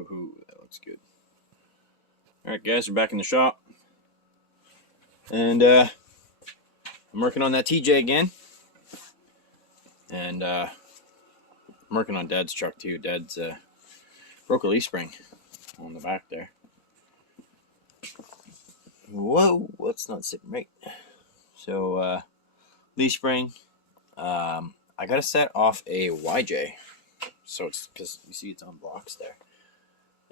Ooh, that looks good. Alright guys, we're back in the shop. And I'm working on that TJ again. And I'm working on Dad's truck too. Dad's broke a leaf spring on the back there. Whoa, what's not sitting right? So leaf spring. I gotta set off a YJ. So it's because you see it's on blocks there.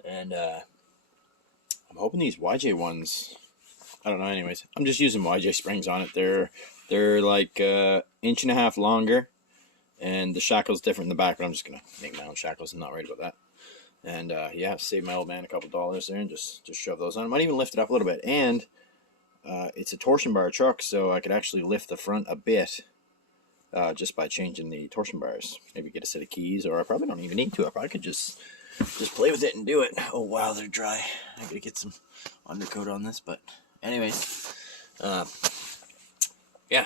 And I'm hoping these YJ ones, I don't know, anyways. I'm just using YJ springs on it. They're like inch and a half longer, and the shackle's different in the back, but I'm just gonna make my own shackles. I'm not worried about that. And yeah, save my old man a couple dollars there and just shove those on. I might even lift it up a little bit. And it's a torsion bar truck, so I could actually lift the front a bit just by changing the torsion bars. Maybe get a set of keys, or I probably don't even need to. I probably could just play with it and do it. Oh wow, they're dry. I gotta get some undercoat on this, but anyways, yeah,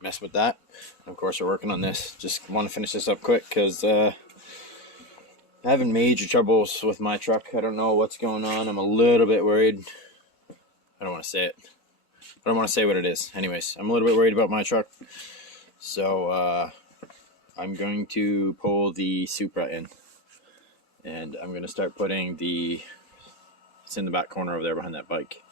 mess with that. And of course, we're working on this. Just want to finish this up quick because having major troubles with my truck. I don't know what's going on. I'm a little bit worried. I don't want to say it. I don't want to say what it is. Anyways, I'm a little bit worried about my truck. So I'm going to pull the Supra in. And I'm going to start putting it's in the back corner over there behind that bike.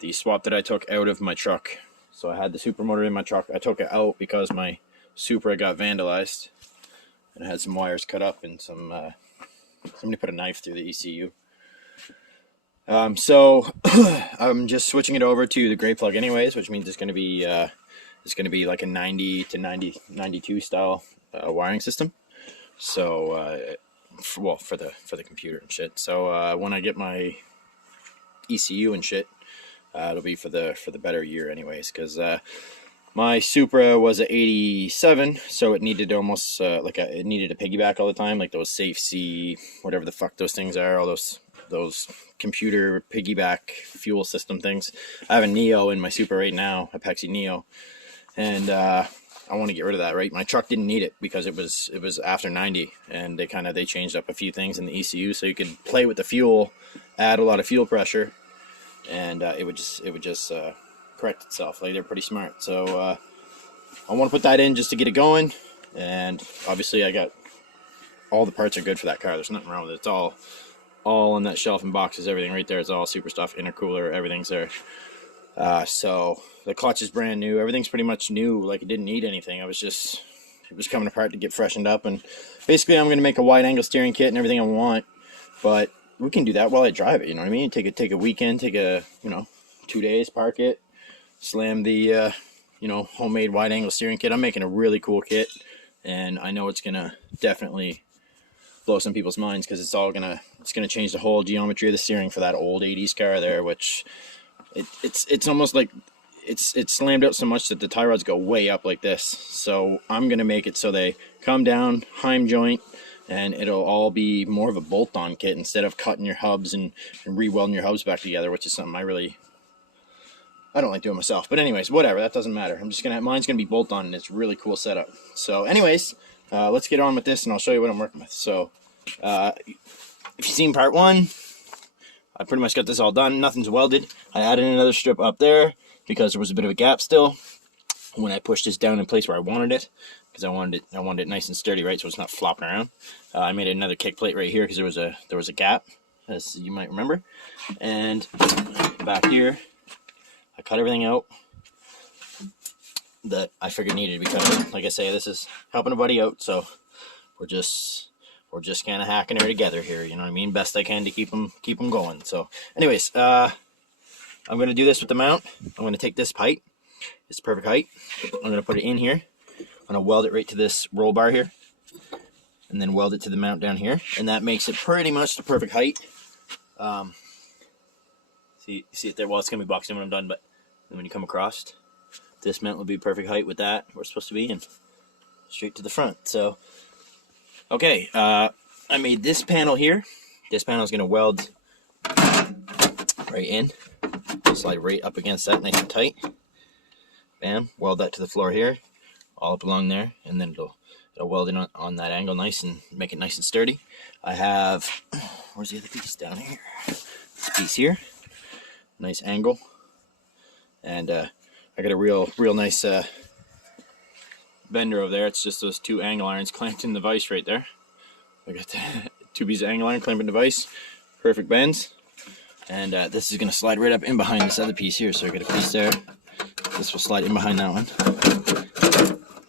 The swap that I took out of my truck. So I had the Supra motor in my truck. I took it out because my Supra got vandalized. And I had some wires cut up and somebody put a knife through the ECU. So I'm just switching it over to the gray plug anyways, which means it's going to be like a 90 to 92 style wiring system. So for the computer and shit. So when I get my ECU and shit, it'll be for the better year anyways, because my Supra was a 87, so it needed almost it needed a piggyback all the time, like those Safe C, whatever the fuck those things are, all those computer piggyback fuel system things. I have a Neo in my Supra right now, a Pexi Neo, and I want to get rid of that. Right, my truck didn't need it because it was after 90, and they changed up a few things in the ECU so you could play with the fuel, add a lot of fuel pressure, and it would just correct itself. Like, they're pretty smart. So I want to put that in just to get it going. And obviously I got all the parts are good for that car. There's nothing wrong with it. It's all on that shelf and boxes. Everything right there is all super stuff. Intercooler, everything's there. So the clutch is brand new. Everything's pretty much new. Like, it didn't need anything. It was coming apart to get freshened up. And basically I'm going to make a wide angle steering kit and everything I want. But we can do that while I drive it. You know what I mean? Take a weekend, 2 days, park it, slam the homemade wide angle steering kit. I'm making a really cool kit, and I know it's gonna definitely blow some people's minds because it's gonna change the whole geometry of the steering for that old 80s car there, which it's almost like it's slammed out so much that the tie rods go way up like this. So I'm gonna make it so they come down, Heim joint, and it'll all be more of a bolt-on kit instead of cutting your hubs and re-welding your hubs back together, which is something I don't like doing myself. But anyways, whatever, that doesn't matter. Mine's gonna be bolt-on, and it's a really cool setup. So anyways, let's get on with this, and I'll show you what I'm working with. So if you've seen part one, I pretty much got this all done. Nothing's welded. I added another strip up there because there was a bit of a gap still when I pushed this down in place where I wanted it, because I wanted it nice and sturdy, right, so it's not flopping around. I made another kick plate right here because there was a gap, as you might remember. And back here, I cut everything out that I figured needed to be cut out. Like I say, this is helping a buddy out, so we're just kind of hacking her together here. You know what I mean? Best I can to keep them going. So, anyways, I'm gonna do this with the mount. I'm gonna take this height. It's the perfect height. I'm gonna put it in here. I'm gonna weld it right to this roll bar here, and then weld it to the mount down here, and that makes it pretty much the perfect height. See it there? Well, it's gonna be boxed in when I'm done, but then when you come across, this mount will be perfect height with that where it's supposed to be, and straight to the front. So, okay, I made this panel here. This panel is gonna weld right in, slide right up against that, nice and tight. Bam, weld that to the floor here, all up along there, and then it'll weld in on that angle nice and make it nice and sturdy. I have where's the other piece? Down here. This piece here, nice angle, and I got a real nice bender over there. It's just those 2 angle irons clamped in the vise right there. I got 2 pieces of angle iron clamped in the vise, perfect bends, and this is gonna slide right up in behind this other piece here. So I got a piece there. This will slide in behind that one,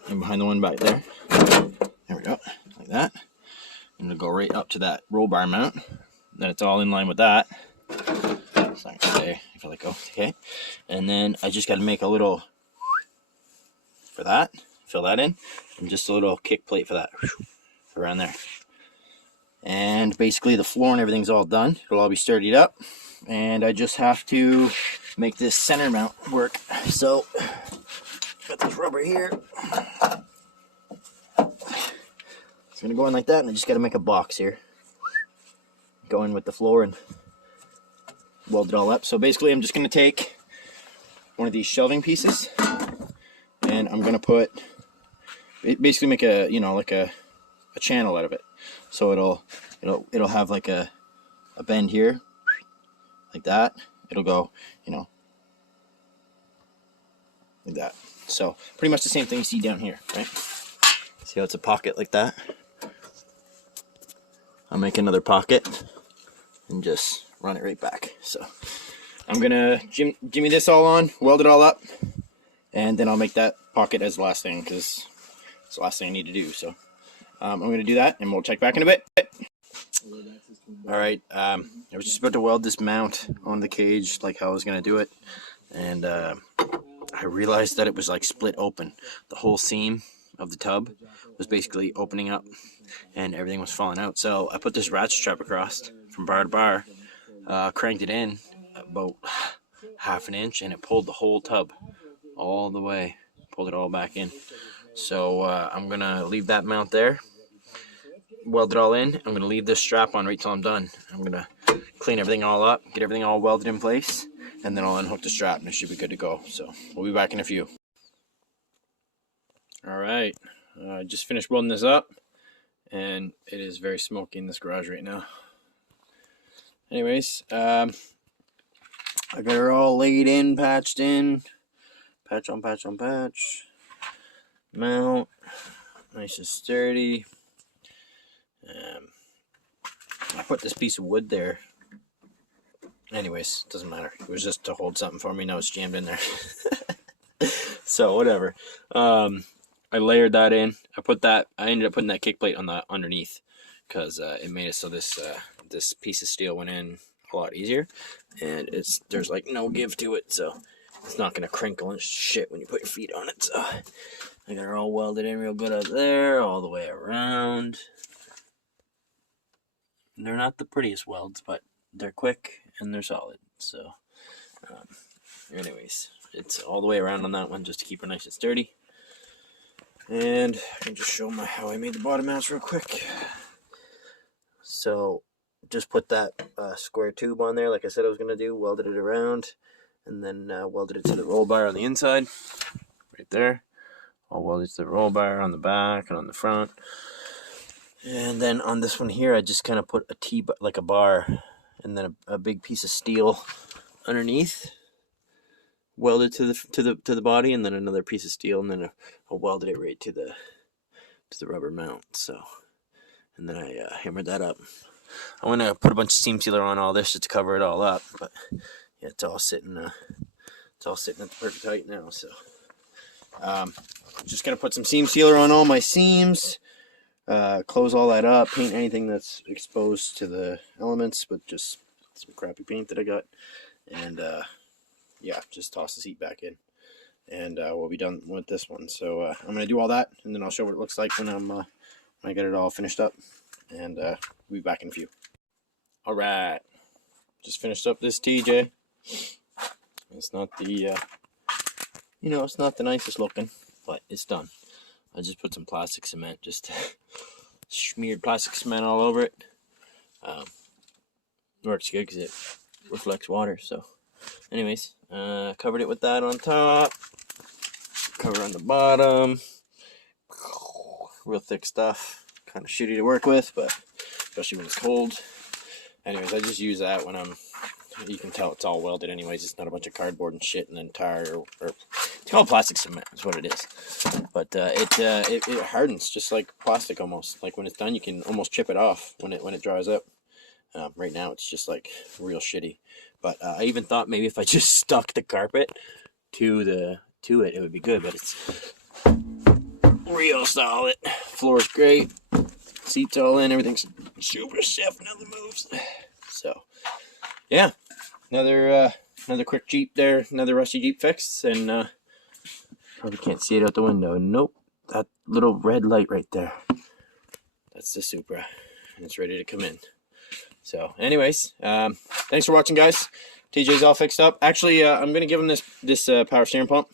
in behind the one back there. There we go, like that. And it'll go right up to that roll bar mount. Then it's all in line with that. It's not gonna stay. I feel like, okay. And then I just got to make a little for that. Fill that in, and just a little kick plate for that around there. And basically the floor and everything's all done. It'll all be sturdied up, and I just have to make this center mount work. So got this rubber here. It's gonna go in like that, and I just got to make a box here, go in with the floor and weld it all up. So basically I'm just gonna take one of these shelving pieces, and I'm gonna put, basically make a, you know, like a channel out of it. So it'll have like a bend here, like that. It'll go, you know, like that. So pretty much the same thing you see down here, right? See how it's a pocket like that? I'll make another pocket and just run it right back. So I'm gonna jimmy this all on, weld it all up, and then I'll make that pocket as the last thing, because it's the last thing I need to do. So I'm gonna do that, and we'll check back in a bit. All right, I was just about to weld this mount on the cage, like how I was gonna do it, and I realized that it was like split open. The whole seam of the tub was basically opening up, and everything was falling out. So I put this ratchet strap across from bar to bar, cranked it in about half an inch, and it pulled the whole tub all the way, pulled it all back in. So I'm gonna leave that mount there, weld it all in. I'm gonna leave this strap on right till I'm done. I'm gonna clean everything all up, get everything all welded in place, and then I'll unhook the strap, and it should be good to go. So we'll be back in a few. All right, I just finished welding this up, and it is very smoky in this garage right now. Anyways, I got her all laid in, patched in, patch on patch on patch. Mount, nice and sturdy. I put this piece of wood there. Anyways, doesn't matter. It was just to hold something for me. Now it's jammed in there. So whatever. I layered that in. I ended up putting that kick plate on the underneath, because it made it so this this piece of steel went in a lot easier, and there's like no give to it, so it's not gonna crinkle and shit when you put your feet on it. So I got her all welded in real good up there, all the way around. They're not the prettiest welds, but they're quick and they're solid. So anyways, it's all the way around on that one, just to keep her nice and sturdy. And I can just show how I made the bottom mounts real quick. So just put that square tube on there, like I said I was going to do, welded it around, and then welded it to the roll bar on the inside, right there. I'll weld it to the roll bar on the back and on the front. And then on this one here, I just kind of put a T-bar, like a bar, and then a big piece of steel underneath, welded to the body, and then another piece of steel, and then I welded it right to the rubber mount. So, and then I hammered that up. I want to put a bunch of seam sealer on all this just to cover it all up, but yeah, it's all sitting at the perfect height now. So, just gonna put some seam sealer on all my seams. Close all that up, paint anything that's exposed to the elements with just some crappy paint that I got, and yeah, just toss the seat back in, and we'll be done with this one. So I'm gonna do all that, and then I'll show what it looks like when I get it all finished up, and we'll be back in a few. All right, just finished up this TJ. It's not the it's not the nicest looking, but it's done. I just put some plastic cement, just smeared plastic cement all over it. Works good because it reflects water. So anyways, covered it with that on top, cover on the bottom. Real thick stuff, kind of shitty to work with, but especially when it's cold. anyways, I just use that when you can tell it's all welded anyways. It's not a bunch of cardboard and shit and then tire or it's called plastic cement is what it is. But it hardens just like plastic almost. Like when it's done, you can almost chip it off when it dries up. Right now it's just like real shitty. But I even thought maybe if I just stuck the carpet to it, it would be good. But it's real solid. Floor's great. Seats all in. Everything's super stiff. Nothing moves. So yeah, another quick Jeep there. Another rusty Jeep fix. And probably can't see it out the window. Nope. That little red light right there. That's the Supra. And it's ready to come in. So anyways, thanks for watching, guys. TJ's all fixed up. Actually, I'm going to give him this power steering pump.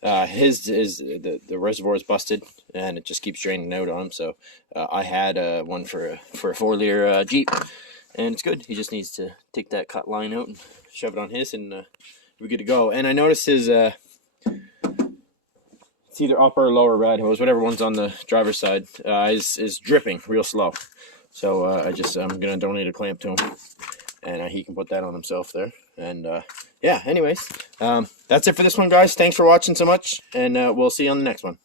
The reservoir is busted and it just keeps draining out on him. So I had one for a 4-liter Jeep, and it's good. He just needs to take that cut line out and shove it on his, and we're good to go. And I noticed his it's either upper or lower ride hose, whatever one's on the driver's side, is dripping real slow. So I'm gonna donate a clamp to him, and he can put that on himself there. And yeah, anyways, that's it for this one, guys. Thanks for watching so much, and we'll see you on the next one.